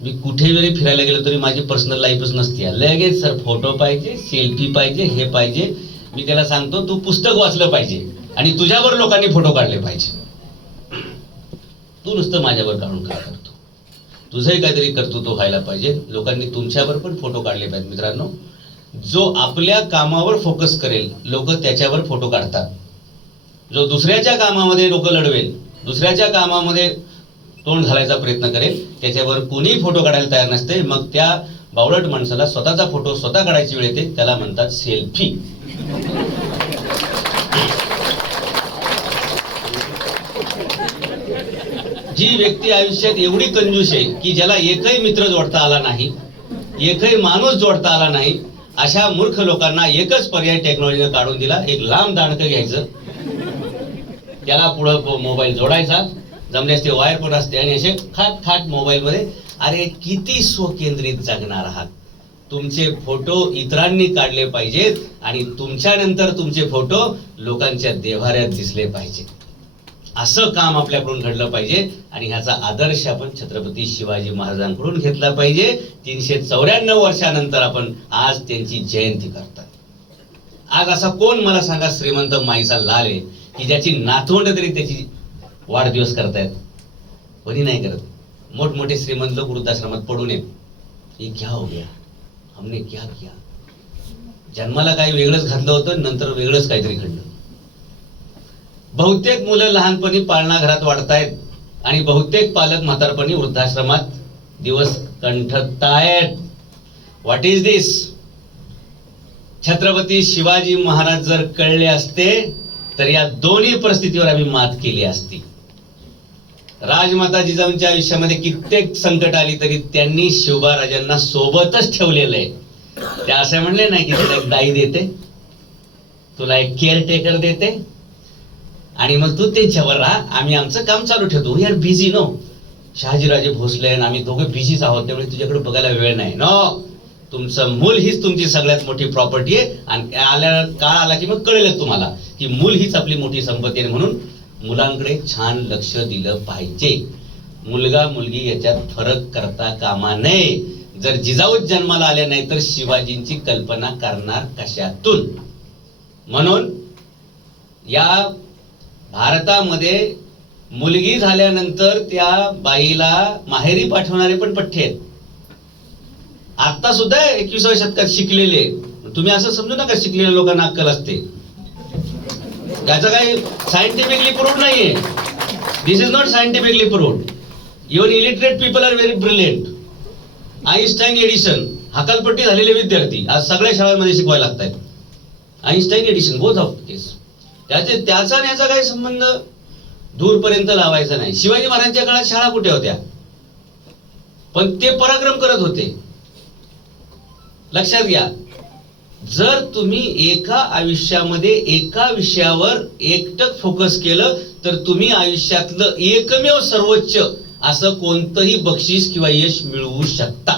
मी कुठे जरी फिरायला गेलो तरी माझी पर्सनल लाईफच नसते. लगेच सर फोटो पाहिजे, सेल्फी पाहिजे, हे पाहिजे. मी त्याला सांगतो तू पुस्तक वाचलं पाहिजे आणि तुझ्यावर लोकांनी फोटो काढले पाहिजे. तू नुसतं माझ्यावर काढून का करतो? तुझंही काहीतरी कर्तृत्व व्हायला पाहिजे. लोकांनी तुमच्यावर पण फोटो काढले पाहिजेत. मित्रांनो, जो आपल्या कामावर फोकस करेल लोक त्याच्यावर फोटो काढतात. जो दुसऱ्याच्या कामामध्ये डोकं लढवेल, दुसऱ्याच्या कामामध्ये तोंड घालायचा प्रयत्न करेल, त्याच्यावर कोणी फोटो काढायला तयार नसते. मग त्या बावळट माणसाला स्वतःचा फोटो स्वतः काढायची वेळ येते, त्याला म्हणतात सेल्फी. जी व्यक्ती आयुष्यात एवढी कंजूस आहे की ज्याला एकही मित्र जोडता आला नाही, एकही माणूस जोडता आला नाही, अशा मूर्ख लोकांना एकच पर्याय टेक्नॉलॉजीने काढून दिला. एक लांब दांडकं घ्यायचं, त्याला पुढं मोबाईल जोडायचा, जमल्यास ते वायर पण असते, आणि असे खाट खाट मोबाईलमध्ये. अरे किती स्वकेंद्रित जगणार आहात. तुमचे फोटो इतरांनी काढले पाहिजेत आणि तुमच्यानंतर तुमचे फोटो लोकांच्या देव्हाऱ्यात दिसले पाहिजे. असं काम आपल्याकडून घडलं पाहिजे आणि ह्याचा आदर्श आपण छत्रपती शिवाजी महाराजांकडून घेतला पाहिजे. 394 वर्षानंतर आपण आज त्यांची जयंती करतात. आज असा कोण मला सांगा श्रीमंत माईचा लाल आहे की ज्याची नातवंड तरी त्याची वाढदिवस करतायत? कोणी नाही करत. मोठमोठे श्रीमंत लोक वृद्धाश्रमात पडून येत, ये क्या हो गया, हमने क्या किया. जन्माला काही वेगळंच घातलं होतं, नंतर वेगळंच काहीतरी घडलं. बहुतेक मुलं लहानपणी पाळणा घरात वाढतायत आणि बहुतेक पालक म्हातारपणी वृद्धाश्रमात दिवस कंठतायत. व्हॉट इज दिस? छत्रपती शिवाजी महाराज जर कळले असते तर या दोन्ही परिस्थितीवर आम्ही मात केली असती. राजमाता जिजाऊंच्या आयुष्यामध्ये कित्येक संकट आली तरी त्यांनी शिवबाराजांना सोबतच ठेवलेलं आहे. त्या असं म्हणले नाही की तुला एक दाई देते, तुला एक केअरटेकर देते आणि मग तू त्यांच्यावर राहा, आम्ही आमचं काम चालू ठेवतो. We are busy. No, Shahajiraje Bhosale आणि आम्ही दोघे बिझीच आहोत, त्यामुळे तुझ्याकडे बघायला वेळ नाही. नो, तुमचं मूल हीच तुमची सगळ्यात मोठी प्रॉपर्टी आहे आणि काळ आला की मग कळेल तुम्हाला की मूल हीच आपली मोठी संपत्ती आहे. म्हणून मुलांकडे छान लक्ष दिलं पाहिजे. मुलगा मुलगी याच्यात फरक करता कामा नये. जर जिजाऊच जन्माला आल्या नाही तर शिवाजींची कल्पना करणार कशातून? म्हणून या भारतामध्ये मुलगी झाल्यानंतर त्या बाईला माहेरी पाठवणारे पण पठ्ठे आहेत. आता सुद्धा 21व्या शतकात शिकलेले. तुम्ही असं समजू नका शिकलेल्या लोकांना अक्कल असते. त्याचं काही सायंटिफिकली प्रूव्ड नाहीये. This is not scientifically proved. Even illiterate people are very brilliant. Einstein, Edison हकालपट्टी झालेले विद्यार्थी आज सगळ्या शाळांमध्ये शिकवायला लागतात. Einstein, Edison, both of case. त्याचा आणि याचा काही संबंध दूरपर्यंत लावायचा नाही. शिवाजी महाराजांच्या काळात शाळा कुठे होत्या? पण ते पराक्रम करत होते. लक्षात घ्या, जर तुम्ही एका आयुष्यामध्ये एका विषयावर एकटक फोकस केलं तर तुम्ही आयुष्यातलं एकमेव सर्वोच्च असं कोणतंही बक्षीस किंवा यश मिळवू शकता.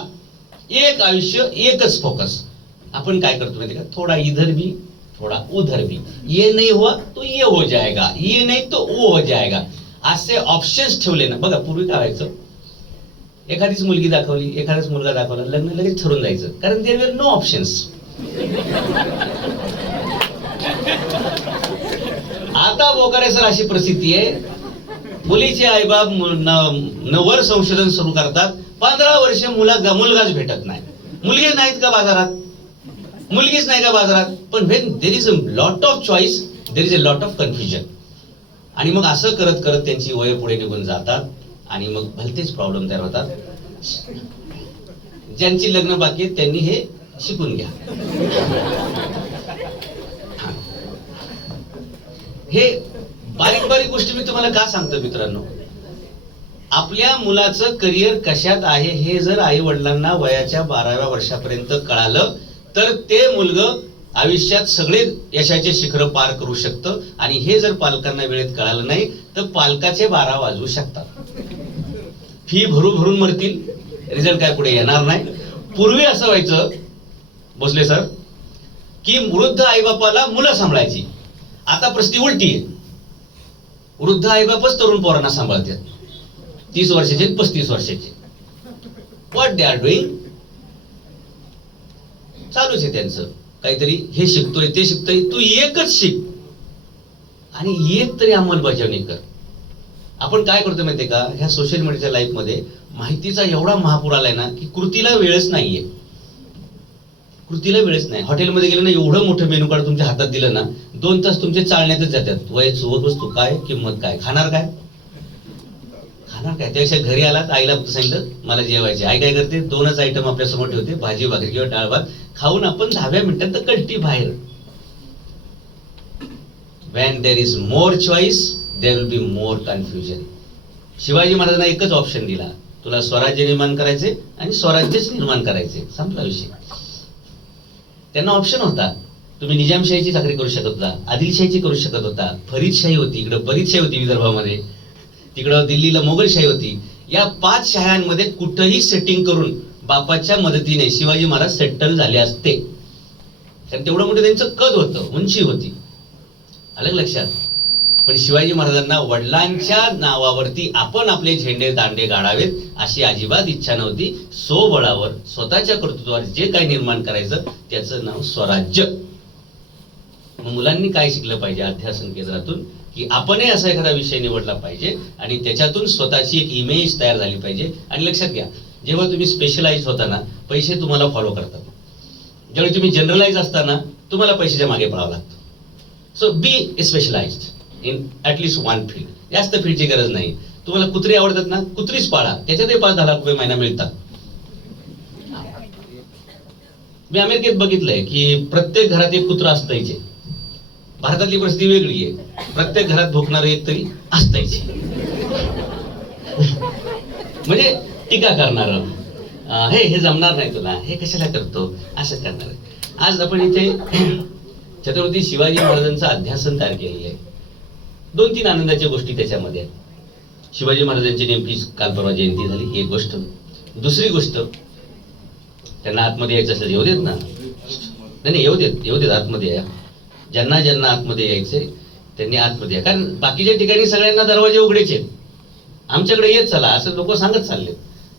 एक आयुष्य, एकच फोकस. आपण काय करतो माहिती का? थोडा इधर भी, थोडा उधर भी. ये नहीं हुआ तो ये हो जाएगा, ये नहीं तो वो हो जाएगा. असे ऑप्शन्स ठेवले ना. बघा पूर्वी काय व्हायचं, एखादीच मुलगी दाखवली, एखादाच मुलगा दाखवला, लग्न लगेच ठरून जायचं, कारण देयर वर नो ऑप्शन्स. आता बोकारे सर अशी परिस्थिती आहे, मुलीचे आईबाप वर संशोधन सुरू करतात. 15 वर्ष मुलगाच भेटत नाही. मुलगी नाहीत का बाजारात? मुलगीच नाही का बाजारात? पण when there is a lot of choice, there is a lot of confusion. आणि मग असं करत करत त्यांची वय पुढे निघून जातात आणि मग भलतेच प्रॉब्लेम तयार होतात. ज्यांची लग्न बाकी आहेत त्यांनी हे शिकून घ्या. हे बारीक बारीक गोष्टी मी तुम्हाला का सांगतो मित्रांनो? आपल्या मुलाचं करिअर कशात आहे हे जर आई वडिलांना वयाच्या 12व्या वर्षापर्यंत कळालं तर ते मुलगं आयुष्यात सगळे यशाचे शिखर पार करू शकतं. आणि हे जर पालकांना वेळेत कळालं नाही तर पालकाचे 12 वाजवू शकतात. फी भरून मरतील, रिझल्ट काय पुढे येणार नाही. पूर्वी असं व्हायचं भोसले सर की वृद्ध आईबापाला मुलं सांभाळायची. आता परिस्थिती उलटी आहे. वृद्ध आईबापच तरुण पोरांना सांभाळतात, 30 वर्षाचे 35 वर्षाचे. What they are doing. चालूच आहे त्यांचं काहीतरी, हे शिकतोय ते शिकतोय. तू एकच शिक आणि एक तरी अंमलबजावणी कर. आपण काय करतो माहितीये का, ह्या सोशल मीडियाच्या लाईफ मध्ये माहितीचा एवढा महापूर आलाय ना की कृतीला वेळच नाहीये. कृतीला वेळच नाही. हॉटेलमध्ये गेलं ना, एवढं मोठं मेनू कार्ड तुमच्या हातात दिलं ना, 2 तास तुमचे चालण्यातच जातात. वय सोबत वस्तू काय, किंमत काय, खाणार काय, खाणार काय. त्यापेक्षा घरी आलात, आईला सांगितलं मला जेवायचे, आई काय करते, 2च आयटम आपल्या समोर ठेवते, भाजी भाकरी किंवा डाळ भात खाऊन आपण 10व्या मिनिटात तर कल्टी बाहेर. When there is more choice, there will be more confusion. Shivaji महाराजांना एकच ऑप्शन दिला, तुला स्वराज्य निर्माण करायचे आणि स्वराज्यच निर्माण करायचे, संपला विषय. त्यांना ऑप्शन होता. तुम्ही निजामशाहीची चाकरी करू शकत होता, आदिलशाहीची करू शकत होता, फरीदशाही होती, इकडं बरीचशाही होती विदर्भामध्ये, तिकडं दिल्लीला मोगलशाही होती. या 5 शाह्यांमध्ये कुठंही सेटिंग करून बापाच्या मदतीने शिवाजी महाराज सेटल झाले असते. कारण तेवढं मोठं त्यांचं कद होतं, उंची होती. अलग लक्षात. पण शिवाजी महाराजांना वडिलांच्या नावावरती आपण आपले झेंडे दांडे गाडावेत अशी अजिबात इच्छा नव्हती. स्वबळावर स्वतःच्या कर्तृत्वावर जे काही निर्माण करायचं त्याचं नाव स्वराज्य. मुलांनी काय शिकलं पाहिजे अध्यासन केंद्रातून, की आपणही असा एखादा विषय निवडला पाहिजे आणि त्याच्यातून स्वतःची एक इमेज तयार झाली पाहिजे. आणि लक्षात घ्या, जेव्हा तुम्ही स्पेशलाइज होता ना, पैसे तुम्हाला फॉलो करतात. ज्यावेळी तुम्ही जनरलाइज असताना तुम्हाला पैशाच्या मागे पडावं लागतं. So be specialised in at least 1 field. जास्त फील्डची गरज नाही. तुम्हाला कुत्री आवडतात ना, कुत्रीच पाळा, त्याच्यातही 5-10 लाख रुपये महिना मिळतात. मी अमेरिकेत बघितलंय की प्रत्येक घरात एक कुत्रा असतायचे. भारतातली परिस्थिती वेगळी आहे, प्रत्येक घरात भोकणार एक तरी असतायचे. म्हणजे टीका करणार, हे जमणार नाही तुला, हे कशाला करतो, असं करणार. आज आपण इथे छत्रपती शिवाजी महाराजांचं अध्यासन तयार केलेलं आहे. 2-3 आनंदाच्या गोष्टी त्याच्यामध्ये आहेत. शिवाजी महाराजांची नेमकी काल परवा जयंती झाली, एक गोष्ट. दुसरी गोष्ट, त्यांना आतमध्ये यायचं असेल येऊ देत ना, नाही येऊ देत आतमध्ये या. ज्यांना ज्यांना आतमध्ये यायचे त्यांनी आतमध्ये या. कारण बाकीच्या ठिकाणी सगळ्यांना दरवाजे उघडेच आहेत. आमच्याकडे येत चला असं लोक सांगत चालले,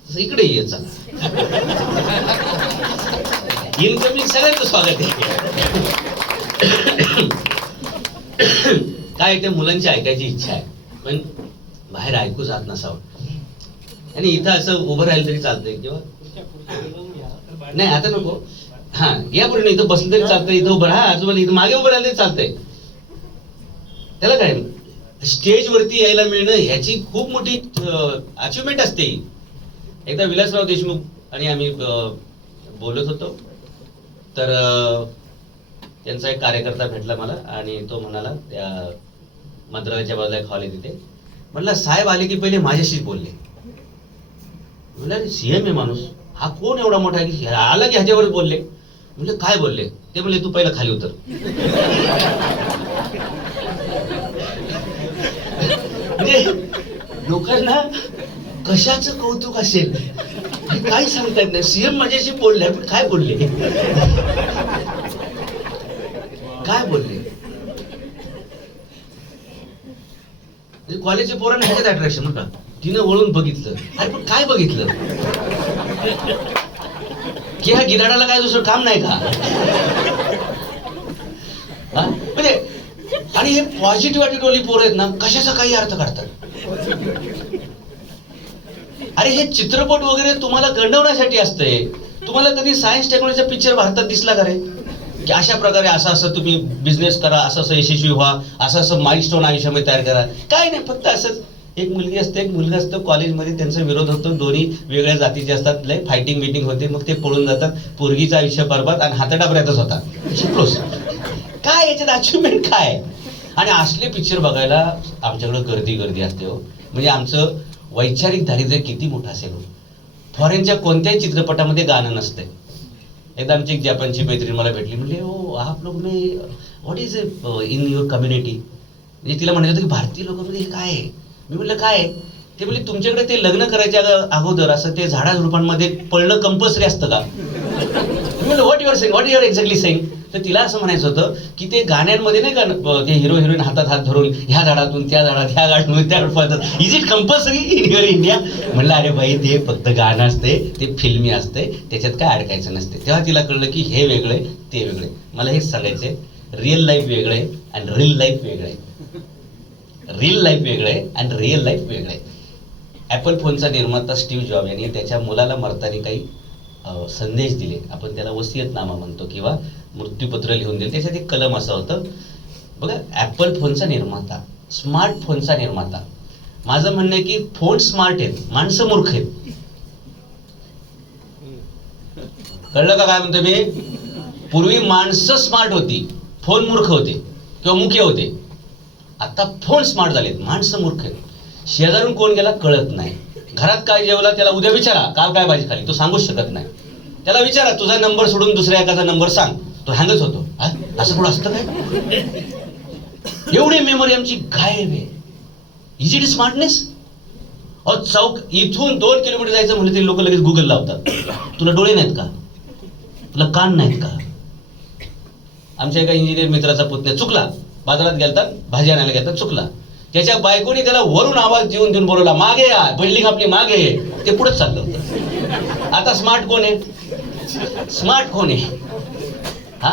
तसं इकडे येत चला. इनकमिंग सगळ्यांचं स्वागत आहे. काय त्या मुलांची ऐकायची इच्छा आहे, पण बाहेर ऐकू जात नसावं. आणि इथं असं उभं राहिलं तरी चालतंय किंवा नाही, आता नको, हा या पुढे इथं बसलं तरी चालतंय, इथं उभं राहा, आजूबाजूला इथं मागे उभं राहिलं तरी चालतंय. त्याला काय, स्टेजवरती यायला मिळणं ह्याची खूप मोठी अचिव्हमेंट असते. एकदा विलासराव देशमुख आणि आम्ही बोलत होतो, तर त्यांचा एक कार्यकर्ता भेटला मला आणि तो म्हणाला, त्या मंत्रालयाच्या बाजूला एक हॉल आहे तिथे, म्हणला साहेब आले की पहिले माझ्याशीच बोलले. म्हणलं सीएम आहे माणूस, हा कोण एवढा मोठा आहे की आला की ह्याच्यावरच बोलले. म्हणजे काय बोलले ते, म्हणले तू पहिला खाली उतर. म्हणजे लोकांना कशाचं कौतुक असेल काय सांगता येत नाही. सीएम माझ्याशी बोलले, पण काय बोलले, काय बोलले. कॉलेजच्या पोरांना ह्याच्यात अट्रॅक्शन होता, तिनं वळून बघितलं. अरे पण काय बघितलं की ह्या गिधाडाला काय दुसरं काम नाही का, म्हणजे. आणि हे पॉझिटिव्ह ॲटिट्यूडवाली पोरं आहेत ना, कशाचा काही अर्थ काढतात. अरे हे चित्रपट वगैरे तुम्हाला गंडवण्यासाठी असतंय. तुम्हाला कधी सायन्स टेक्नॉलॉजीचा पिक्चर भारतात दिसला का रे, की अशा प्रकारे असं तुम्ही बिझनेस करा, असं यशस्वी व्हा, असं माइलस्टोन आयुष्यामध्ये तयार करा. काय नाही, फक्त असंच. एक मुलगी असते, एक मुलगा असतो, कॉलेजमध्ये त्यांचा विरोध होतो, दोन्ही वेगळ्या जातीचे असतात, लय फायटिंग मिटिंग होते, मग ते पळून जातात, पोरगीचं आयुष्य बरबाद आणि हाताडाबऱ्यातच होता. शिकलोस काय, याच्यात अचिव्हमेंट काय. आणि असले पिक्चर बघायला आमच्याकडं गर्दी असते हो. म्हणजे आमचं वैचारिक दारिद्र्य किती मोठं असेल. फॉरेनच्या कोणत्याही चित्रपटामध्ये गाणं नसतंय. एकदा आमची एक जपानची मैत्रीण मला भेटली, म्हणले हो आप लोग में what is in your community. म्हणजे तिला म्हणायचं होतं की भारतीय लोकांमध्ये हे काय आहे. मी म्हटलं काय. ते म्हणजे तुमच्याकडे ते लग्न करायच्या अगोदर असं ते झाडाझुडपांमध्ये पळणं कंपल्सरी असतं का. मी म्हणलं what your saying, what your exactly saying. तर तिला असं म्हणायचं होतं की ते गाण्यांमध्ये नाही का ते हिरो हिरोईन हातात हात धरून ह्या झाडातून त्या झाडात, ह्या गाडून त्या गाडपातात, is it compulsory in your India. म्हणलं अरे बाई ते फक्त गाणं असते, ते फिल्मी असते, त्याच्यात काय अडकायचं नसते. तेव्हा तिला कळलं की हे वेगळे ते वेगळे. मला हेच सांगायचे, रिअल लाईफ वेगळं आहे आणि रिअल लाईफ वेगळं आहे. रिअल लाईफ वेगळं आहे आणि रिअल लाईफ वेगळं आहे. ॲपल फोनचा निर्माता स्टीव्ह जॉब यांनी त्याच्या मुलाला मरताना काही संदेश दिले. आपण त्याला वसियतनामा म्हणतो किंवा मृत्यूपत्र लिहून दिले. त्याच्यात एक कलम असं होतं बघा, ॲपल फोनचा निर्माता, स्मार्टफोनचा निर्माता. माझं म्हणणं आहे की फोन स्मार्ट आहेत, माणसं मूर्ख आहेत. कळलं का काय म्हणतो मी? पूर्वी माणसं स्मार्ट होती, फोन मूर्ख होते किंवा मुख्य होते. आता फोन स्मार्ट झालेत, माणसं मूर्ख आहेत. शेजारून कोण गेला कळत नाही. घरात काय जेवला त्याला उद्या विचारा काल काय भाजी खाली, तो सांगूच शकत नाही. त्याला विचारा तुझा नंबर सोडून दुसऱ्या एकाचा नंबर सांग, तो हँगच होतो. असं कुठं असतं काय? एवढी मेमरी आमची गायब आहे. Is it smartness? चौक इथून 2 किलोमीटर जायचं म्हणलं तरी लोक लगेच गुगल लावतात. तुला डोळे नाहीत का? तुला कान नाहीत का? आमच्या एका इंजिनियर मित्राचा पुतण्या चुकला, बाजारात गेलतात भाजी आणायला गेलतात, चुकला. त्याच्या बायकोने त्याला वरून आवाज देऊन देऊन बोलवला, मागे या, बिल्डिंग आपली मागे आहे. ते पुढेच चाललं होतं. आता स्मार्ट कोण आहे? स्मार्ट कोण आहे? हा,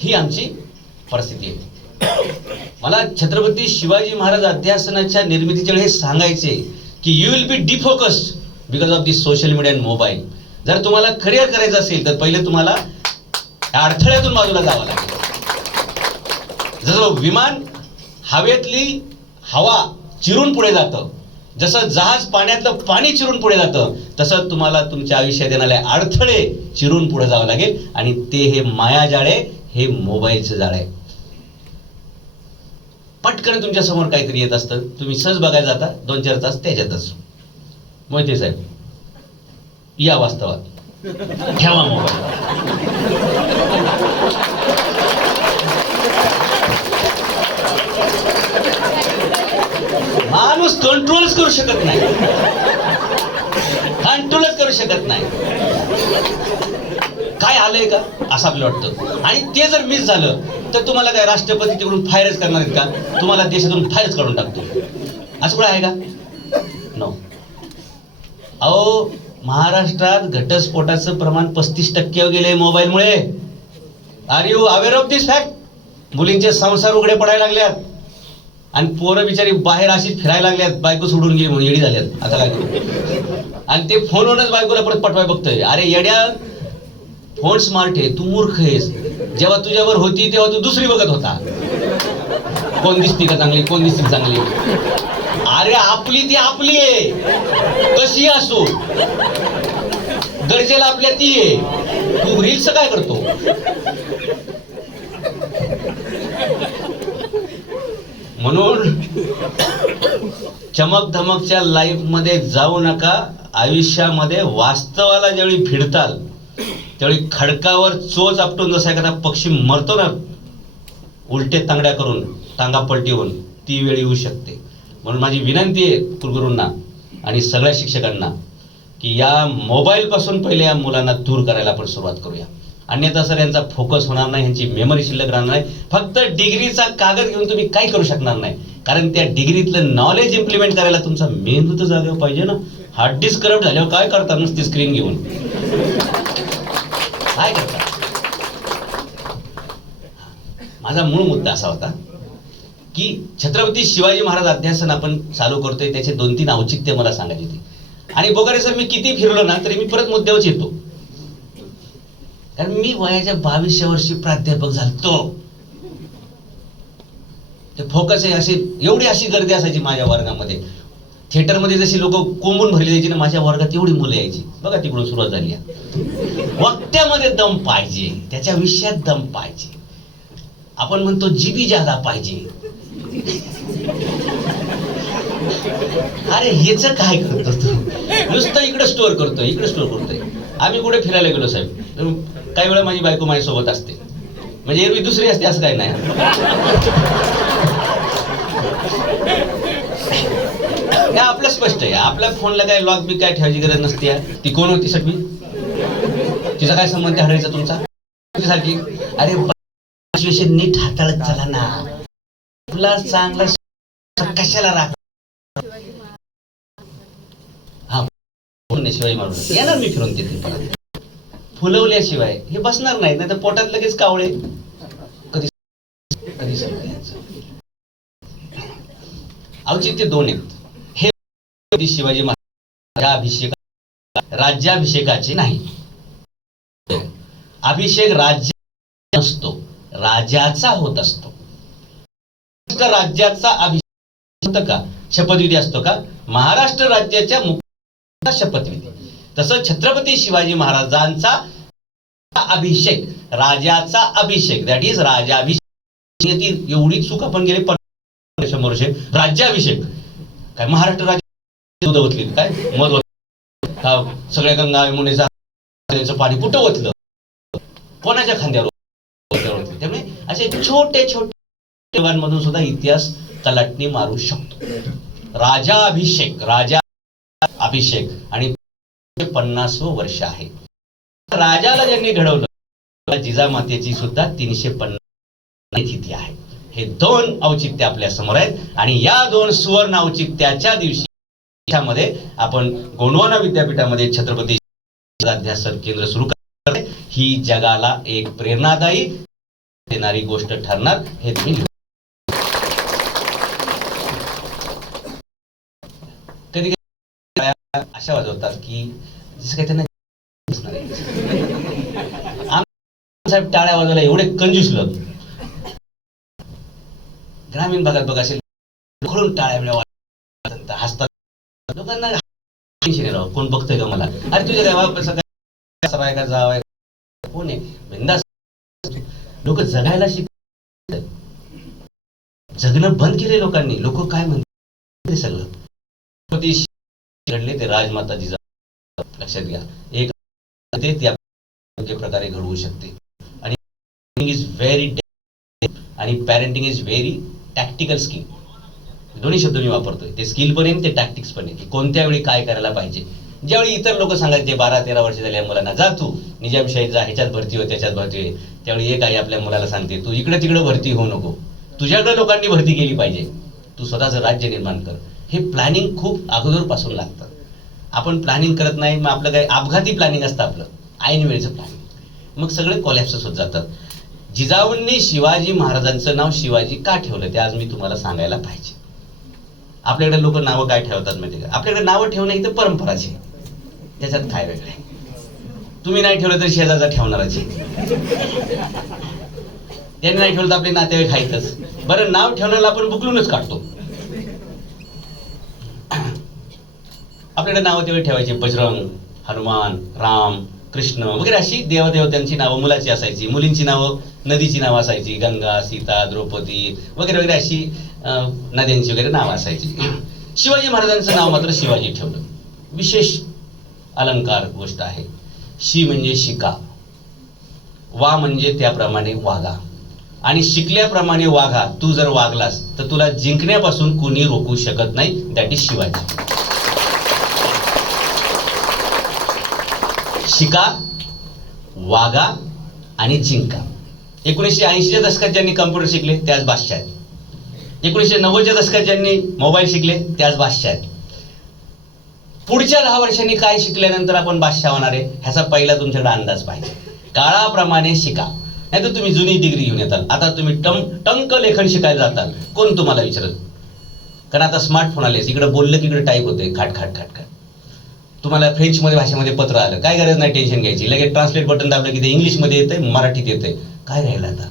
ही आमची परिस्थिती आहे. मला छत्रपती शिवाजी महाराज अध्यासनाच्या निर्मितीच्या वेळी हे सांगायचे की you will be defocused because of this social media and mobile. जर तुम्हाला करिअर करायचं असेल तर पहिले तुम्हाला अडथळ्यातून बाजूला जावं लागेल. जसं विमान हवेतली हवा चिरून पुढे जातं, जसं जहाज पाण्यातलं पाणी चिरून पुढे जातं, तसं तुम्हाला तुमच्या आयुष्यात येणारे अडथळे चिरून पुढे जावं लागेल. आणि ते हे मायाजाळे, हे मोबाईलचं जाळ आहे. पटकन तुमच्या समोर काहीतरी येत असतं, तुम्ही सहज बघायला जाता, 2-4 तास त्याच्यातच. मोहिते साहेब या वास्तवात, ठेवा मोबाईल. माणूस कंट्रोलच करू शकत नाही, कंट्रोलच करू शकत नाही. काय आलंय का असं आपल्याला वाटतं. आणि ते जर मिस झालं तर तुम्हाला काय राष्ट्रपती तिकडून फायरच करणार आहेत का? तुम्हाला देशातून फायरच काढून टाकतो. असं कुठं आहे का? नो. अहो, महाराष्ट्रात घटस्फोटाचं प्रमाण 35% गेले मोबाईलमुळे. Are you aware of this fact? मुलींचे संसार उघडे पडायला लागल्यात आणि पोरं बिचारी बाहेर अशीच फिरायला लागल्यात, बायको सोडून गेली म्हणून येडी झाल्यात. आता काय करू? आणि ते फोनवरूनच बायकोला परत पटवाय बघतोय. अरे येड्या, फोन स्मार्ट आहे, तू मूर्ख आहेस. जेव्हा तुझ्यावर होती तेव्हा तू दुसरी बघत होता. कोण दिसती का चांगली, कोण दिसती चांगली. अरे आपली ती आपली आहे, कशी असो, गरजेला आपल्या ती आहे. तू रील्स काय करतो? म्हणून चमक धमकच्या लाईफ मध्ये जाऊ नका. आयुष्यामध्ये वास्तवाला ज्यावेळी भिडताल त्यावेळी खडकावर चोच आपटून जसा एखादा पक्षी मरतो ना उलटे तांगड्या करून, टांगा पलटी होऊन, ती वेळ येऊ शकते. म्हणून माझी विनंती आहे कुलगुरूंना आणि सगळ्या शिक्षकांना की या मोबाईल पासून पहिले या मुलांना दूर करायला आपण सुरुवात करूया. अन्यथा सर यांचा फोकस होणार नाही, यांची मेमरी शिल्लक राहणार नाही. फक्त डिग्रीचा कागद घेऊन तुम्ही काही करू शकणार नाही, कारण त्या डिग्रीतलं नॉलेज इम्प्लिमेंट करायला तुमचा मेंदू तर जागेवर पाहिजे ना. हार्ड डिस्क करप्ट झाल्यावर काय करता? नुसती स्क्रीन घेऊन काय करता? माझा मूळ मुद्दा असा होता की छत्रपती शिवाजी महाराज अध्यासन आपण चालू करतोय, त्याचे 2-3 औचित्य मला सांगायचे होते. आणि बोगारे सर, मी किती फिरलो ना तरी मी परत मुद्द्यावरच येतो, कारण मी वयाच्या 22व्या वर्षी प्राध्यापक झालतो. ते फोकस आहे. एवढी अशी गर्दी असायची माझ्या वर्गामध्ये. थिएटरमध्ये जशी लोक कोंबून भरली जायची ना, माझ्या वर्गात एवढी मुलं यायची. बघा तिकडून सुरुवात झाली. वक्त्यामध्ये दम पाहिजे, त्याच्या विषयात दम पाहिजे. आपण म्हणतो जीबी जादा पाहिजे. अरे हेच काय करतो तू? नुसतं इकडे स्टोअर करतोय, इकडे स्टोअर करतोय. आम्ही कुठे फिरायला गेलो साहेब, काही वेळा माझी बायको माझ्यासोबत असते, म्हणजे एरवी दुसरी असते असं काही नाही. आपलं स्पष्ट आहे. आपल्या फोनला काय लॉक बी काय ठेवायची गरज नसते. ती कोण होती सगळी? तिचा काय संबंध हरवायचा तुमचा सारखी? अरे सिच्युएशन नीट हाताळत झाला ना, तुला चांगला कशाला राख. हा शिवाय मारून येणार मी फिरून तिथे परत फुलवल्याशिवाय हे बसणार नाहीत, नाही तर पोटात लगेच कावळे. कधी कधी औचित्य दोन आहेत. हे शिवाजी महाराज राज्याभिषेकाचे नाही. अभिषेक राज्य नसतो, राजाचा होत असतो. राज्याचा अभिषेक का शपथविधी असतो का? महाराष्ट्र राज्याच्या मुख्य शपथविधी. तसं छत्रपती शिवाजी महाराजांचा अभिषेक, राजाचा अभिषेक, दॅट इज राजाभिषेक. एवढी चूक आपण गेले 100 वर्ष. राज्याभिषेक काय महाराष्ट्र राज्य उदवतली काय मध सगळ्या गंगा यमुनेचा पाणी कुठं ओतलं, कोणाच्या खांद्यावर. त्यामुळे असे छोटे छोटे मधून सुद्धा इतिहास कलाटणी मारू शकतो. राजा अभिषेक आणि 50वं वर्ष आहे. राजाला ज्यांनी घडवलं जिजामातेची सुद्धा 350 तिथी आहे. हे दोन औचित्य आपल्या समोर आहेत आणि या दोन सुवर्ण औचित्याच्या दिवशी मध्ये आपण गोंडवाना विद्यापीठामध्ये छत्रपती अध्यासन केंद्र सुरू करणार. ही जगाला एक प्रेरणादायी देणारी गोष्ट ठरणार. हे तुम्ही कधी अशा वाजवतात की जसं काही त्यांना साहेब टाळ्या वाजवायला एवढे कंजूस लोक. ग्रामीण भागात बघा असेल खळून टाळ्या हसतात. लोकांना कोण बघतोय का मला? अरे तुझ्या काय का जावाय कोण आहे बिंदास. लोक जगायला शिक, जगणं बंद केले लोकांनी. लोक काय म्हणतात सगळं घडले ते राजमाता जिजाऊ. लक्षात घ्या, एक ते त्या योग्य प्रकारे घडवू शकते. आणि इज व्हेरी आणि parenting is very tactical skill. दोन्ही शब्द मी वापरतोय. ते स्किल पण आहे, ते टॅक्टिक्स पण आहे की कोणत्या वेळी काय करायला पाहिजे. ज्यावेळी इतर लोक सांगायचे 12-13 वर्ष झाल्या मुलांना जा तू निजामशाहीत जा, ह्याच्यात भरती हो त्याच्यात भरती हो, त्यावेळी एक आई आपल्या मुलाला सांगते तू इकडे तिकडे भरती होऊ नको, तुझ्याकडे लोकांनी भरती केली पाहिजे, तू स्वतःचं राज्य निर्माण कर. हे प्लॅनिंग खूप अगोदरपासून लागतं. आपण प्लॅनिंग करत नाही, मग आपलं काय अपघाती प्लॅनिंग असतं आपलं, ऐन वेळेचं प्लॅनिंग, मग सगळे कोलॅप्सेस होत जातात. जिजाऊंनी शिवाजी महाराजांचं नाव शिवाजी का ठेवलं ते आज मी तुम्हाला सांगायला पाहिजे. आपल्याकडे लोक नावं काय ठेवतात माहिती का? आपल्याकडे नावं ठेवणं ही तर परंपराच आहे, त्याच्यात काय वेगळं आहे. तुम्ही नाही ठेवलं तरी शेजारचा ठेवणारच आहे, त्यांनी नाही ठेवलं तर आपले नातेवाईक खायचंच. बरं, नाव ठेवण्याला आपण बुकलूनच काढतो. आपल्याकडे नावं तेवढे ठेवायचे, बजरंग, हनुमान, राम, कृष्ण वगैरे अशी देवदेवतांची नावं मुलाची असायची, मुलींची नावं नदीची नावं असायची, गंगा, सीता, द्रौपदी वगैरे वगैरे अशी नद्यांची वगैरे नावं असायची. शिवाजी महाराजांचं नाव मात्र शिवाजी ठेवलं. विशेष अलंकार गोष्ट आहे. शी म्हणजे शिका, वा म्हणजे त्याप्रमाणे वागा, आणि शिकल्याप्रमाणे वागा. तू जर वागलास तर तुला जिंकण्यापासून कोणी रोखू शकत नाही. That is Shivaji. शिका, वागा आणि जिंका. 1980च्या दशकात ज्यांनी कम्प्युटर शिकले ते आज बादशाह आहेत. 1990च्या दशकात ज्यांनी मोबाईल शिकले ते आज बादशाह आहेत. पुढच्या 10 वर्षांनी काय शिकल्यानंतर आपण बादशाह होणार आहे ह्याचा पहिला तुमच्याकडे अंदाज पाहिजे. काळाप्रमाणे शिका, नाही तर तुम्ही जुनी डिग्री घेऊन येताल. आता तुम्ही टंक लेखन शिकायला जाताल, कोण तुम्हाला विचारत? कारण आता स्मार्टफोन आले, इकडे बोललं की इकडे टाईप होते, खाट खाट खाट खाट. तुम्हाला फ्रेंचमध्ये भाषेमध्ये पत्र आलं, काय गरज नाही टेन्शन घ्यायची, लगेच ट्रान्सलेट बटन दाबलं की ते इंग्लिशमध्ये येतंय, मराठीत येतंय. काय राहिलं आता?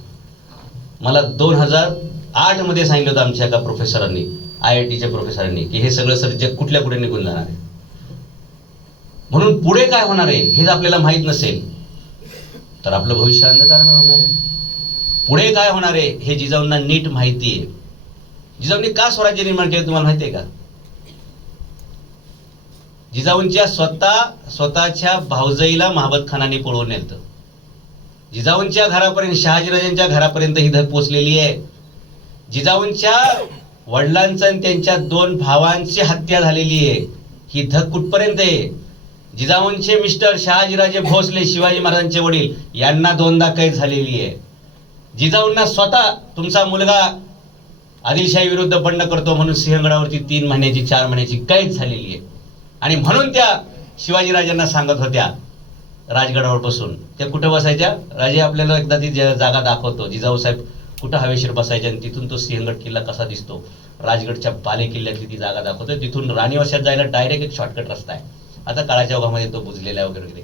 मला 2008 मध्ये सांगितलं होतं आमच्या एका प्रोफेसरांनी, IITच्या प्रोफेसरांनी, की हे सगळं सर जग कुठल्या कुठे निघून जाणार आहे. म्हणून पुढे काय होणार आहे हे जर आपल्याला माहीत नसेल तर आपलं भविष्य अंधकारमय होणार आहे. पुढे काय होणार आहे हे जिजाऊंना नीट माहिती आहे. जिजाऊंनी का स्वराज्य निर्माण केलं तुम्हाला माहिती आहे का? जिजाऊंच्या स्वतःच्या भावजाईला महाबत खानाने पळवून नेलं. जिजाऊंच्या घरापर्यंत, शहाजीराजांच्या घरापर्यंत ही धग पोचलेली आहे. जिजाऊंच्या वडिलांचं आणि त्यांच्या 2 भावांची हत्या झालेली आहे. ही धग कुठपर्यंत आहे? जिजाऊंचे मिस्टर शहाजीराजे भोसले शिवाजी महाराजांचे वडील यांना 2दा कैद झालेली आहे. जिजाऊंना स्वतः तुमचा मुलगा आदिलशाही विरुद्ध बंड करतो म्हणून सिंहगडावरती 3 महिन्याची 4 महिन्याची कैद झालेली आहे. आणि म्हणून त्या शिवाजीराजांना सांगत होत्या राजगडावर बसून, त्या कुठं बसायच्या, राजे आपल्याला एकदा ती जागा दाखवतो, जिजाऊ साहेब कुठं हवेशीर बसायच्या आणि तिथून तो सिंहगड किल्ला कसा दिसतो, राजगडच्या बाले किल्ल्यातली ती जागा दाखवतो. तिथून राणीवश्यात जायला डायरेक्ट एक शॉर्टकट रस्ता आहे, आता काळाच्या ओघामध्ये तो बुजलेला आहे वगैरे वगैरे.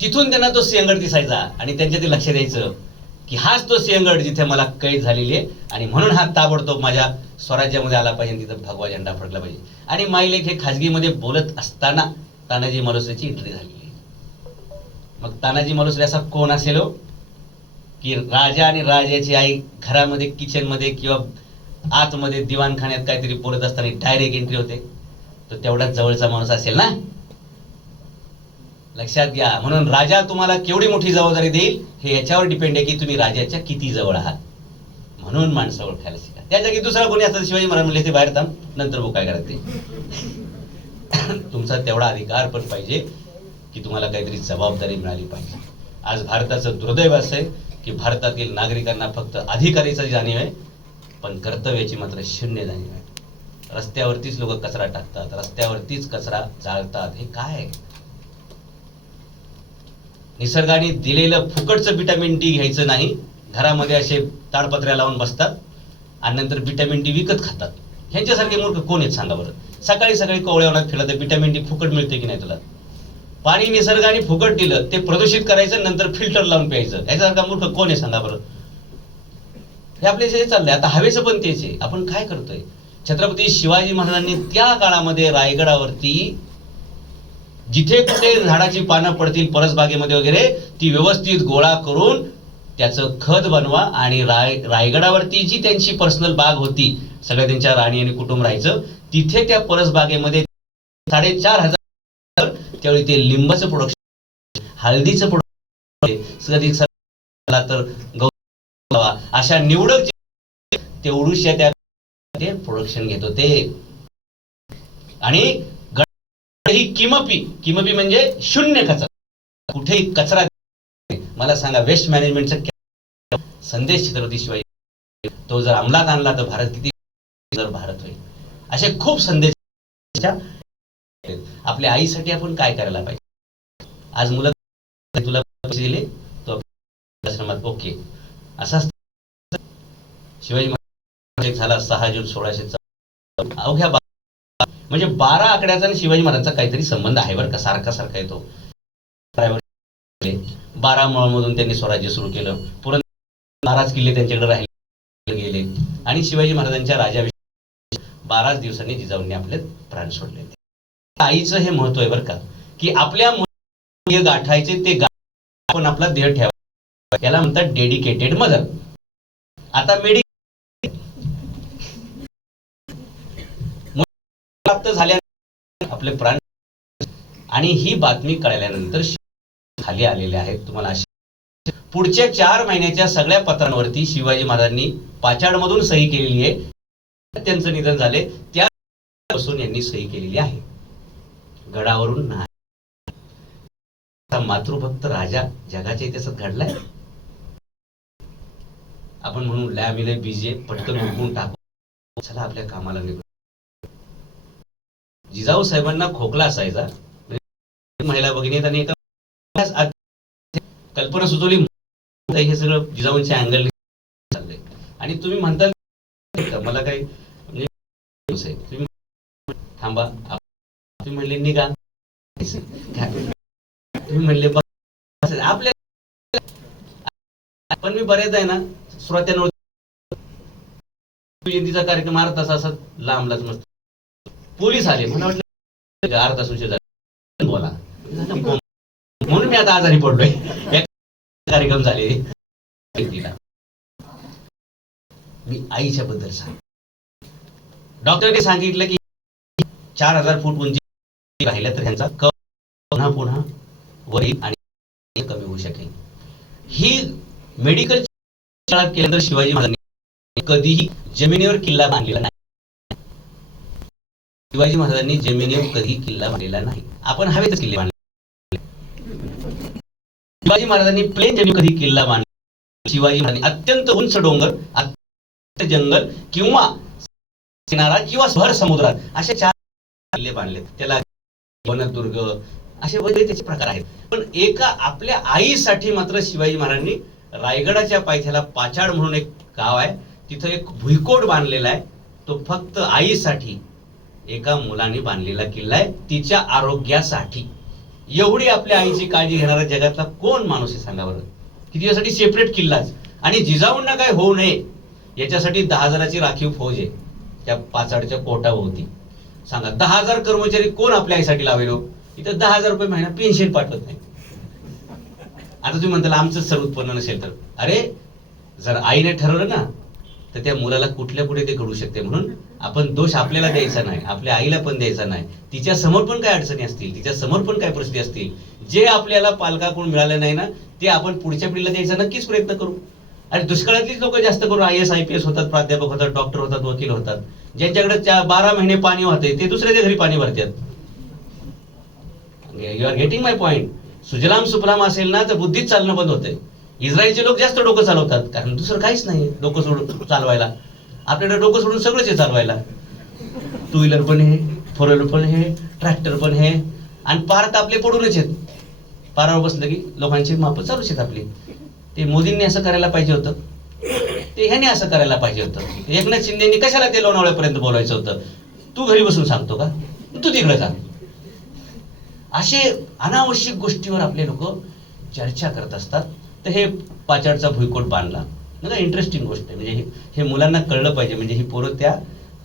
तिथून त्यांना तो सिंहगड दिसायचा आणि त्यांच्या ते लक्ष द्यायचं की हाच तो सिंहगड जिथे मला कैद झालेली आहे आणि म्हणून हा ताबडतोब माझ्या स्वराज्यामध्ये आला पाहिजे, तिथं भगवा झेंडा फडकला पाहिजे. आणि माईलेक हे खाजगीमध्ये बोलत असताना तानाजी मालुसरेची एंट्री झालेली आहे. मग तानाजी मालुसरे असा कोण असेल हो की राजा आणि राजाची आई घरामध्ये किचनमध्ये किंवा आतमध्ये दिवाणखान्यात काहीतरी बोलत असताना डायरेक्ट एंट्री होते, तो तेवढाच जवळचा माणूस असेल ना, लक्षात घ्या. म्हणून राजा तुम्हाला केवढी मोठी जबाबदारी देईल हे याच्यावर डिपेंड आहे की तुम्ही राजाच्या किती जवळ आहात. म्हणून माणसं ओळखायला शिका. त्या जागी दुसरा कोणी असतात शिवाजी महाराज म्हणले ते बाहेर थांब, नंतर बघू काय करत ते. तुमचा तेवढा अधिकार पण पाहिजे की तुम्हाला काहीतरी जबाबदारी मिळाली पाहिजे. आज भारताचं दुर्दैव असं आहे की भारतातील नागरिकांना फक्त अधिकाराची जाणीव आहे पण कर्तव्याची मात्र शून्य जाणीव आहे. रस्त्यावरतीच लोक कचरा टाकतात, रस्त्यावरतीच कचरा जाळतात. हे काय आहे? निसर्गाने दिलेलं फुकटचं विटॅमिन डी घ्यायचं नाही, घरामध्ये असे ताडपत्र्या लावून बसतात आणि नंतर विटॅमिन डी विकत खातात. ह्यांच्यासारखे मूर्ख कोण आहेत सांगा बरं. सकाळी सकाळी कोवळ्या उन्हात फिरला तर विटॅमिन डी फुकट मिळते की नाही तुला? पाणी निसर्गाने फुकट दिलं, ते प्रदूषित करायचं नंतर फिल्टर लावून प्यायचं. याच्यासारखा मूर्ख कोण आहे सांगा बरं. हे आपल्या जे चाललंय आता हवेचं पण तेच आहे. आपण काय करतोय? छत्रपती शिवाजी महाराजांनी त्या काळामध्ये रायगडावरती जिथे कुठे झाडाची पानं पडतील परसबागेमध्ये वगैरे ती व्यवस्थित गोळा करून त्याचं खत बनवा आणि रायगडावरती जी त्यांची पर्सनल बाग होती, सगळ्या त्यांच्या राणी आणि कुटुंब राहायचं, तिथे त्या परसबागेमध्ये 4,500 त्यावेळी ते लिंबाचं प्रोडक्शन, हळदीचं प्रोडक्शन, तर गौरवा अशा निवडक तेवढूशा त्या ते प्रोडक्शन घेत होते. आणि ही किमपी म्हणजे शून्य कचरा, कुठेही कचरा. मला सांगा वेस्ट मॅनेजमेंटचा संदेश छत्रपती शिवाजी तो जर अंमलात आणला तर भारत किती भारत होईल. असे खूप संदेश आपल्या आईसाठी आपण काय करायला पाहिजे. आज मुलं तुला पैसे दिले तो आश्रमात ओके असा शिवाजी महाराज झाला 6 जून 1604. अवघ्या म्हणजे 12 आकड्याचा आणि शिवाजी महाराजांचा काहीतरी संबंध आहे बरं का, सारखा सारखा येतो. 12 मधून त्यांनी स्वराज्य सुरू केलं. पुरण 12 किल्ले त्यांच्याकडे राहिले गेले आणि शिवाजी महाराजांच्या राजाभिषेक 12 दिवसांनी जिजाऊंनी आपले प्राण सोडले. आईचं हे महत्व आहे बरं का की आपल्या मुली गाठायचे ते आपण आपला देह ठेवा. याला म्हणतात डेडिकेटेड मदर. आता प्राप्त झाल्या आपले प्राण आणि ही बातमी कळल्यानंतर खाली आलेले आहेत. तुम्हाला पुढच्या 4 महिन्याच्या सगळ्या पत्रांवरती शिवाजी महाराजांनी पाचाडमधून सही केलेली आहे. त्यांचं निधन झाले त्यापासून यांनी सही केलेली आहे, गडावरून नाही. मातृभक्त राजा जगाच्या इतिहासात घडलाय. आपण म्हणून लॅमिले बीजे पटकन उठून टाकू, चला आपल्या कामाला निघू. जिजाऊ साहेबांना खोकला असायचा, महिला भगिनी त्यांनी एका कल्पना सुचवली, हे सगळं जिजाऊंच्या अँगल चाललंय आणि तुम्ही म्हणताल मला काही म्हणजे तुम्ही थांबा, तुम्ही म्हणले निघा, तुम्ही म्हणले आपल्या पण मी बरेच आहे ना श्रोत्यांवर जयंतीचा कार्यक्रम अर्धा तास असा लांबलाच मस्त. पोलीस आले, मला वाटलं अर्धा तास उशीर झाला, बोला म्हणून मी आता आजारी पडलोय. कार्यक्रम झाले. मी आईच्या बद्दल सांग. डॉक्टरने सांगितलं की 4000 फूट उंची राहिल्या तर ह्यांचा पुन्हा पुन्हा वर येईल आणि कमी होऊ शकेल. ही मेडिकल शाळा केल्यानंतर शिवाजी महाराजांनी कधीही जमिनीवर किल्ला बांधलेला नाही. शिवाजी महाराजांनी जमिनीवर कधी किल्ला बांधलेला नाही. आपण हवेतच किल्ले बांधले. शिवाजी महाराजांनी प्लेन जमिनीवर कधी किल्ला बांधला. शिवाजी महाराजांनी अत्यंत उंच डोंगर, अत्यंत जंगल किंवा किनारा किंवा भर समुद्रात असे 4 किल्ले बांधले. त्याला वनदुर्ग असे वगैरे त्याचे प्रकार आहेत. पण एका आपल्या आईसाठी मात्र शिवाजी महाराजांनी रायगडाच्या पायथ्याला पाचाड म्हणून एक गाव आहे, तिथं एक भुईकोट बांधलेला आहे. तो फक्त आईसाठी एका मुलाने बांधलेला किल्ला आहे, तिच्या आरोग्यासाठी. एवढी आपल्या आईची काळजी घेणारा जगातला कोण माणूस आहे सांगा बरं. की तिच्यासाठी सेपरेट किल्लाच. आणि जिजाऊंना काय होऊ नये याच्यासाठी 10,000ची राखीव फौज आहे त्या पाचाडच्या कोटाभोवती. सांगा 10,000 कर्मचारी कोण आपल्या आईसाठी लावेल? इथं 10,000 रुपये महिना पेन्शन पाठवत नाही. आता तुम्ही म्हणताल आमचं सर उत्पन्न नसेल तर, अरे जर आईने ठरवलं ना तर त्या मुलाला कुठल्या कुठे ते घडू शकते. म्हणून आपण दोष आपल्याला द्यायचा नाही, आपल्या आईला पण द्यायचा नाही. तिच्या समोर पण काय अडचणी असतील, तिच्या समोर पण काय परिस्थिती असतील, जे आपल्याला पालकाकडून मिळालं नाही ना ते आपण पुढच्या पिढीला द्यायचा नक्कीच प्रयत्न करू. आणि दुष्काळातलीच लोक जास्त करून IAS IPS होतात, प्राध्यापक होतात, डॉक्टर होतात, वकील होतात. ज्यांच्याकडे 12 महिने पाणी होते ते दुसऱ्याच्या घरी पाणी भरतात. You are getting my point. सुजलाम सुफलाम असेल ना तर बुद्धीच चालणं बंद होते. इस्रायलचे लोक जास्त डोकं चालवतात कारण दुसरं काहीच नाही डोकं सोडून चालवायला. आपल्याकडे डोकं सोडून सगळंच आहे चालवायला. 2 व्हीलर पण आहे, 4 व्हीलर पण आहे, ट्रॅक्टर पण आहे. आणि पार तर आपले पडूनच आहेत. पारावर बसलं की लोकांची माप चालूच आहेत आपली. ते मोदींनी असं करायला पाहिजे होतं, ते ह्याने असं करायला पाहिजे होतं. एकनाथ शिंदेनी कशाला ते लोणावळ्यापर्यंत बोलायचं होतं? तू घरी बसून सांगतो का? तू तिकडे जा. असे अनावश्यक गोष्टीवर आपले लोक चर्चा करत असतात. तर हे पाचाडचा भुईकोट बांधला ना, इंटरेस्टिंग गोष्ट आहे. म्हणजे हे मुलांना कळलं पाहिजे. म्हणजे ही पोरं त्या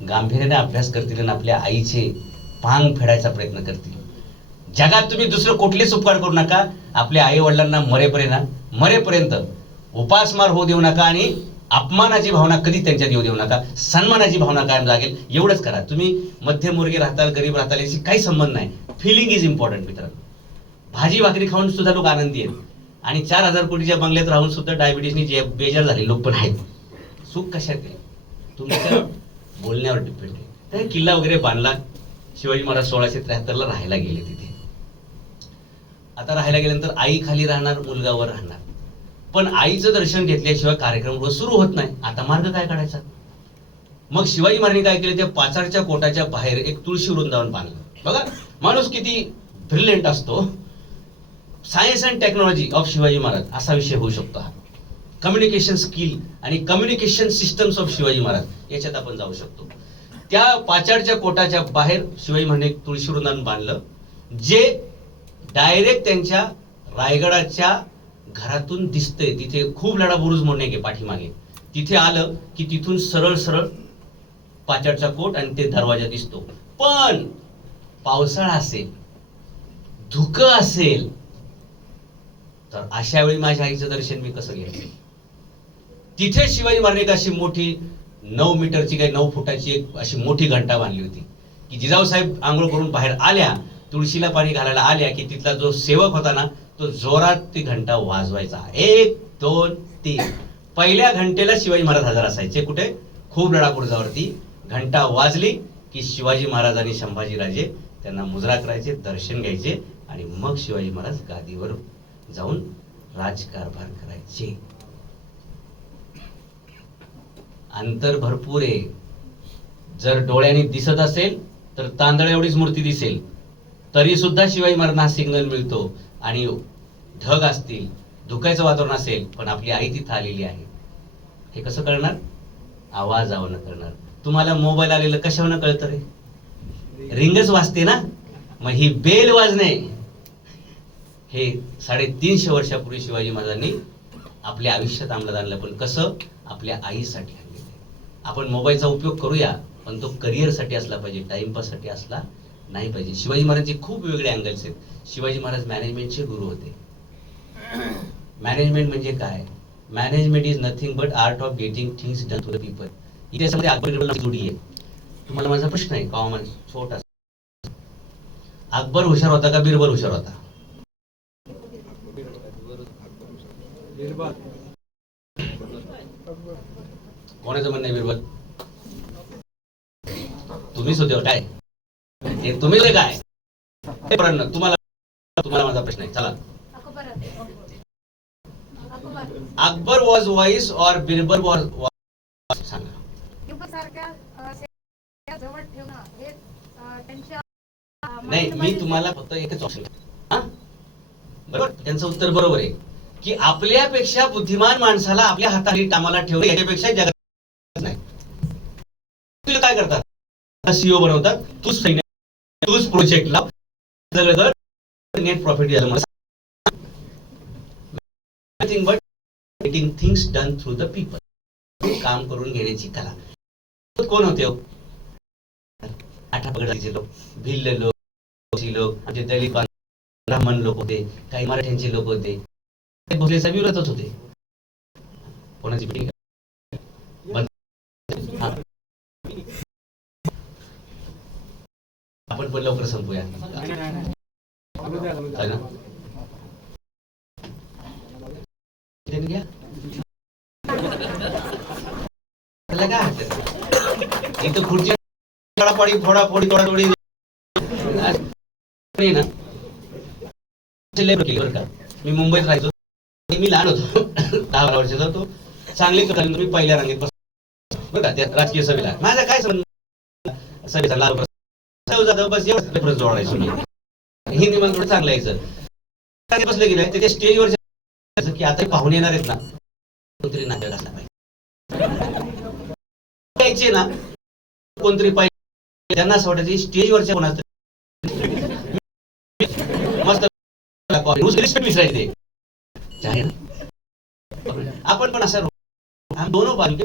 गांभीर्याने अभ्यास करतील आणि आपल्या आईचे पांग फेडायचा प्रयत्न करतील. जगात तुम्ही दुसरं कुठलेच उपकार करू नका. आपल्या आई वडिलांना मरेपर्यंत उपासमार होऊ देऊ नका आणि अपमानाची भावना कधी त्यांच्यात येऊ देऊ नका. सन्मानाची भावना कायम जागेल एवढंच करा. तुम्ही मध्यमवर्गीय राहताल, गरीब राहताल याची काही संबंध नाही. फिलिंग इज इम्पॉर्टंट मित्रांनो. भाजी भाकरी खाऊन सुद्धा लोक आनंदी आहेत आणि 4,000 कोटीच्या बंगल्यात राहून सुद्धा डायबिटीसनी बेजार झाले लोक पण आहेत. सुख कशात आहे? तुमच्या बोलण्यावर डिपेंड आहे. तर किल्ला वगैरे बांधला. शिवाजी महाराज 1673ला राहायला गेले तिथे. आता राहायला गेल्यानंतर आई खाली राहणार, मुलगा वर राहणार. पण आईचं दर्शन घेतल्याशिवाय कार्यक्रम सुरू होत नाही. आता मार्ग काय काढायचा? मग शिवाजी महाराजांनी काय केलं, त्या पाचाडच्या कोटाच्या बाहेर एक तुळशी वृंदावन बांधलं. बघा माणूस किती ब्रिलियंट असतो. Science and technology of Shivaji Maharaj असा विषय होऊ शकतो हा. कम्युनिकेशन स्किल आणि communication systems of Shivaji Maharaj याच्यात आपण जाऊ शकतो. त्या पाचाडच्या कोटाच्या बाहेर शिवाजी महाराजांनी तुळशी वृंदावन बांधलं, जे डायरेक्ट त्यांच्या रायगडाच्या घरातून दिसतंय. तिथे खूप लढा बुरुज म्हणून एक पाठीमागे. तिथे आलं की तिथून सरळ सरळ पाचाडचा कोट आणि ते दरवाजा दिसतो. पण पावसाळा असेल, धुकं असेल तर अशा वेळी माझ्या आईचं दर्शन मी कसं घ्यायचं? तिथे शिवाजी महाराजांनी अशी मोठी 9 मीटरची काही 9 फुटाची एक अशी मोठी घंटा बांधली होती की जिजाऊ साहेब आंघोळ करून बाहेर आल्या, तुळशीला पाणी घालायला आल्या की तिथला जो सेवक होता ना तो जोरात ती घंटा वाजवायचा. 1 2 3. पहिल्या घंटेला शिवाजी महाराज हजर असायचे. कुठे? खूप लढापुरजावरती. घंटा वाजली की शिवाजी महाराज आणि संभाजीराजे त्यांना मुजरा करायचे, दर्शन घ्यायचे आणि मग शिवाजी महाराज गादीवर जाऊन राजकारभार करायचे. अंतर भरपूर आहे. जर डोळ्यांनी दिसत असेल तर तांदळा एवढीच मूर्ती दिसेल, तरी सुद्धा शिवाजी महाराजांना सिग्नल मिळतो. आणि ढग असतील, धुक्याचं वातावरण असेल, पण आपली आई तिथं आलेली आहे. हे कसं कळणार? आवाजावरनं कळणार. तुम्हाला मोबाईल आलेलं कशावरनं कळतं रे? रिंगच वाजते ना. मग ही बेल वाजणे हे 350 वर्षापूर्वी शिवाजी महाराजांनी आपल्या आयुष्यात अंमलात आणलं. पण कसं? आपल्या आईसाठी आणलेलं. आपण मोबाईलचा उपयोग करूया, पण तो करिअरसाठी असला पाहिजे, टाइमपाससाठी असला नाही पाहिजे. शिवाजी महाराजांचे खूप वेगळे अँगल्स आहेत. शिवाजी महाराज मॅनेजमेंटचे गुरु होते. मॅनेजमेंट म्हणजे काय? Management is nothing but art of getting things done to the people. इतिहासामध्ये अकबर जोडी आहे. तुम्हाला माझा प्रश्न आहे कॉमन छोटा. अकबर हुशार होता का बिरबल हुशार होता? कोणाचं म्हणणं आहे बिरबल? तुम्हीच होते काय? हे तुम्ही लय काय हे प्रश्न तुम्हाला तुम्हाला माझा प्रश्न आहे. चला, अकबर वॉज वॉइस और बिरबल वॉज सांगा. नाही, मी तुम्हाला फक्त एकच ऑप्शन बरोबर. त्यांचं उत्तर बरोबर आहे की आपल्यापेक्षा बुद्धिमान माणसाला आपल्या हाताखाली कामाला ठेवणे याच्यापेक्षा जगात नाही. तुला काय करतात, सीईओ बनवतात, तूच सैन्य, तूच प्रोजेक्ट लाव, सगळं नेट प्रॉफिट झालं. मला nothing but getting things done through the people. काम करून घेण्याची कला. कोण होते हो? आठापगडचे लोक, भिल्ल लोक, आमचे दलित ब्राह्मण लोक होते, काही मराठ्यांचे लोक होते, भोसलेचा विरोधच होते. कोणाची मीटिंग आपण पण लवकर संपूया. इथं खुर्ची फोडाफोडी तोडातोडी ना बरं का. मी मुंबईत राहायचो, मी लहान होतो 10-12 वर्षाचा होतो. सांगलीत मी पहिल्या रांगेत बस बरं का, त्या राजकीय सभेला. माझा काय संबंध सभेचा लाल बस एवढं जोडायचो मी. हिंदी मला थोडं चांगलं यायचं. बसले गेले ते स्टेजवर की आता पाहुणे येणार आहेत ना, कोणतरी नाटक असला पाहिजे ना, कोणतरी पाहिजे. त्यांना असं वाटायचं स्टेजवरच्या कोणाचं मस्त रिस्पेक्ट विसरायचे. आपण पण असं दोनों बाजू के